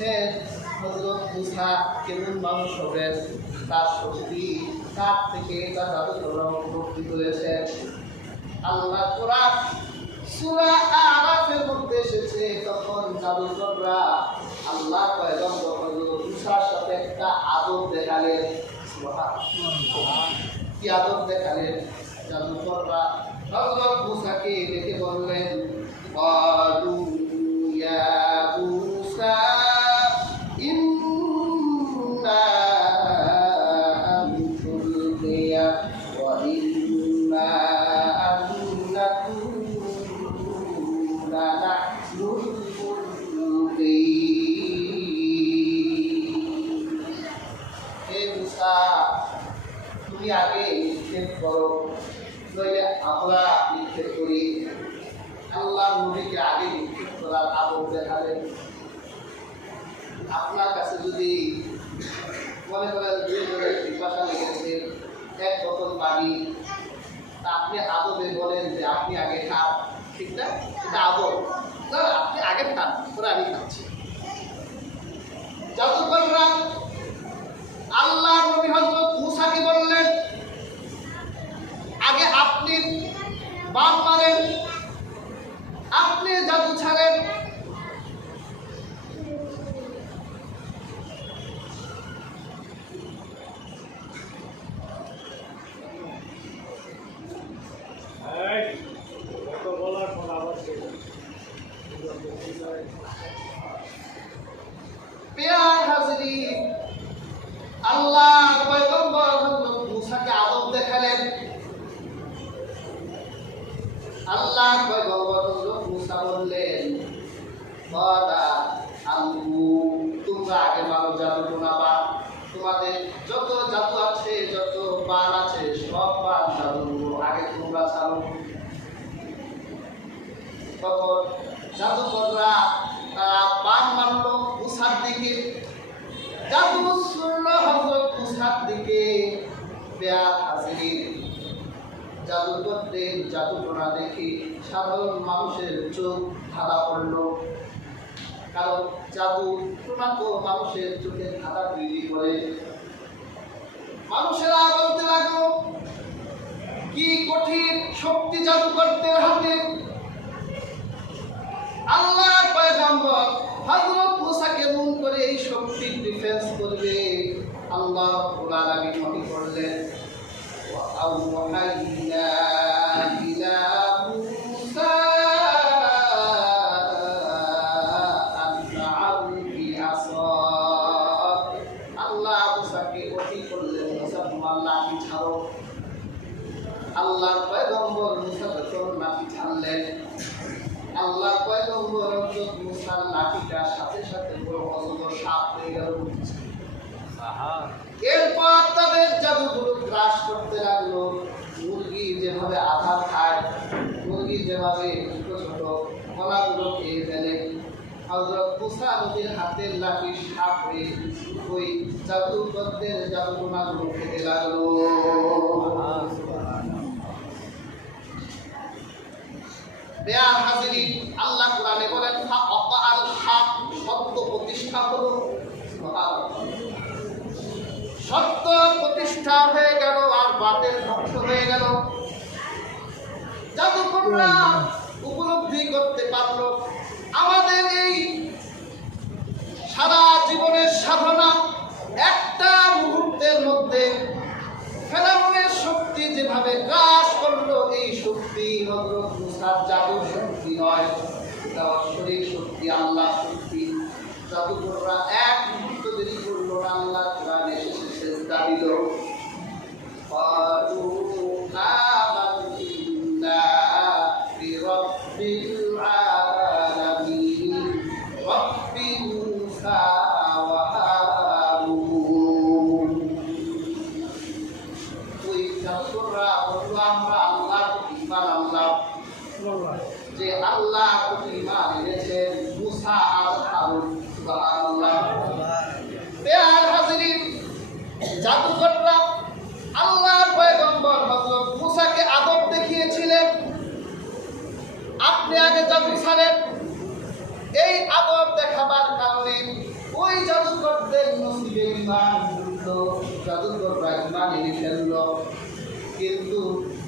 হযরত মুসা কেমন মানুষ হবেন, তার শক্তি তার থেকে তার জাদুকররা উপলব্ধি করেছেন। আল্লাহ কোরআন সূরা আরাফের মধ্যে এসেছে, তখন জাদুকররা আল্লাহ পয়গম্বর হযরত মুসার সাথে একটা আদব দেখালেন। সুবহানাল্লাহ, কি আদব দেখালেন? জাদুকররা হযরত মুসাকে দেখে বললেন, ক্বালু ইয়া মুসা ইন্না আন তুলকিয়া ওয়া ইন্না আন নাকুনা নাহনুল মুলকিন। হে মুসা, তুমি আগে নিক্ষেপ করো, নইলে আমরা নিক্ষেপ করি। আল্লাহ নবীকে আগে নিক্ষেপ করার আদব দেখালেন। আপনার কাছে যদি মনে করেন পিপাসা লেগেছে, এক বোতল পানি, তা আপনি আদবে বলেন যে আপনি আগে খান, ঠিক না? এটা আদব, আপনি আগে খান, পরে আমি খাচ্ছি। জাদুকররা আল্লাহ নবী হযরত মুসাকে বললেন, আগে আপনি বাম মারেন, আপনি জাদু ছাড়েন। আল্লাহ পয়গম্বর হযরত মুসাকে আদব দেখালেন। আল্লাহ পয়গম্বর হযরত মুসা বললেন, বাদা আলু, তোমরা আগে মারো জাদু টোনাবা, তোমাদের যত জাদু আছে, যত বান আছে, সব বান জাদু আগে তোমরা ছাড়ো। তখন জাদুকররা তারা বান মারলো মুসার দিকে, জাদু ছুড়লো হযরত মুসার দিকে। বেয়ার হাজির, জাদুকরদের জাদুটোনা দেখে সাধারণ মানুষের চোখ ধাঁধা পড়ল, কারণ জাদু টোনা তো মানুষের চোখে ধাঁধা তৈরি করে। মানুষেরা বলতে লাগলো, কি কঠিন শক্তি জাদুকরদের হাতে। আল্লাহ পয়গম্বর হযরত মুসা কেমন করে এই শক্তির ডিফেন্স করবে? আল্লাহ রাব্বুল আলামিন মনে করলেন, ওয়া আওহাইনা ইলা মুসা আন আলকি আসা। আল্লাহ মুসাকে ওহী করলেন, মুসা তোমার লাঠি ছাড়ো। আল্লাহ পয়গম্বর মুসা যখন লাঠি ছাড়লেন, আল্লাহ পয়গম্বর হযরত মুসার লাঠিটার সাথে সাথে বড় অজগর সাপ হয়ে গেল। এরপর তাদের জাদুগুলো গ্রাস করতে লাগলো। মুরগি যেভাবে আধার খায়, মুরগি যেভাবে ছোট ছোট কলাগুলো খেয়ে ফেলে, হযরত মুসা নবীর হাতের লাঠি সাপ হয়ে ওই জাদুকরদের জাদুটোনাগুলো খেতে লাগলো। বেয়ার হাজিরিন, আল্লাহ কোরআনে বলেন, ফাআল হক, সত্য প্রতিষ্ঠা হলো। সত্য প্রতিষ্ঠা হয়ে গেল আর বাতিল ধ্বংস হয়ে গেল। জাদুকররা উপলব্ধি করতে পারলো আমাদের এই সারা জীবনের সাধনা একটা মুহূর্তের মধ্যে ফেরাউনের শক্তি যেভাবে গ্রাস করলো, এই শক্তি হযরত মুসার জাদুর শক্তি নয়, এটা অশ্বরিক শক্তি, আল্লাহ শক্তি। জাদুকররা এক মুহূর্ত দেরি করলো না, আল্লাহ কোরআনে এসেছে সেজদা দিল। ক্বালু আমান্না বিরাব্বিল আলামিন রাব্বি মুসা ওয়া হারুন। ওই জাদুকররা বলল, আমরা আল্লাহর প্রতি ঈমান আনলাম, যে আল্লাহ প্রতি ঈমান এনেছেন মুসা আর হারুন। সুবহানাল্লাহ। বেয়ার হাজিরিন, জাদুকররা আল্লাহর পয়গম্বর হযরত মুসাকে আদব দেখিয়েছিলেন, আপনি আগে জাদু ছাড়েন। এই আদব দেখাবার কারণে ওই জাদুকরদের নসিবে ঈমান জুটলো, জাদুকররা ঈমান এনে ফেললো, কিন্তু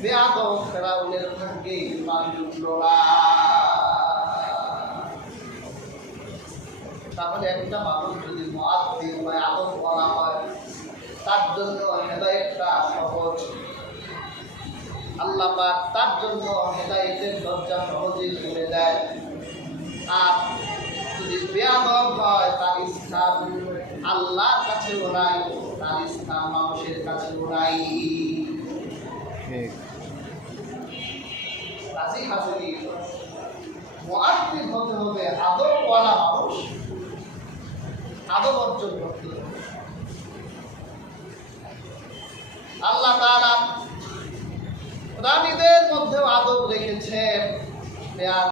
বেয়াদব ফেরাউনের ভাগ্যে ঈমান জুটলো না। তাহলে একটা মানুষ যদি মুআদ্দিন হয়, আদব বলা হয়, তার জন্য হেদায়েতটা সহজ। আল্লাহ পাক তার জন্য হেদায়েতের দরজা সহজেই খুলে দেয়। আর যদি বেয়াদব হয়, তার স্থান আল্লাহর কাছেও নাই, তার স্থান মানুষের কাছেও নাই। রাজি হাজির, মুআদ্দিন হতে হবে আদবওয়ালা মানুষ, আদব অর্জন করতে হবে। আল্লাহ তাআলা প্রাণীদের মধ্যেও আদব রেখেছেন।